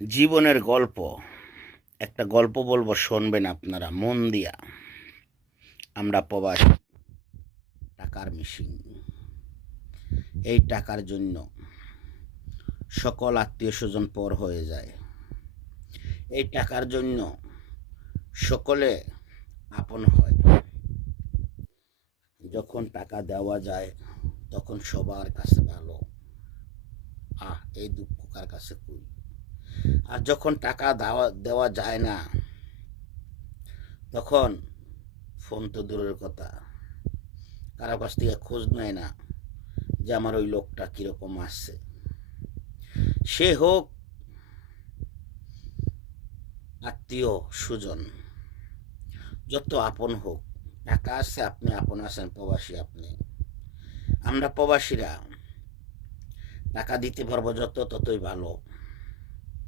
জীবনের গল্প, একটা গল্প বলবো, শুনবেন আপনারা মন দিয়া। আমরা প্রবাসী, টাকার মিশিং। এই টাকার জন্য সকল আত্মীয় স্বজন পর হয়ে যায়। এই টাকার জন্য সকলে আপন হয়। যখন টাকা দেওয়া যায় তখন সবার কাছে ভালো, এই দুঃখ কার কাছে কই। আর যখন টাকা দেওয়া যায় না, তখন ফোন তো দূরের কথা, কারো কাছ থেকে খোঁজ নেয় না যে আমার ওই লোকটা কিরকম আসছে। সে হোক আত্মীয় স্বজন, যত আপন হোক, টাকা আছে আপনি আপন আছেন, প্রবাসী আপনি। আমরা প্রবাসীরা টাকা দিতে পারবো যত, ততই ভালো।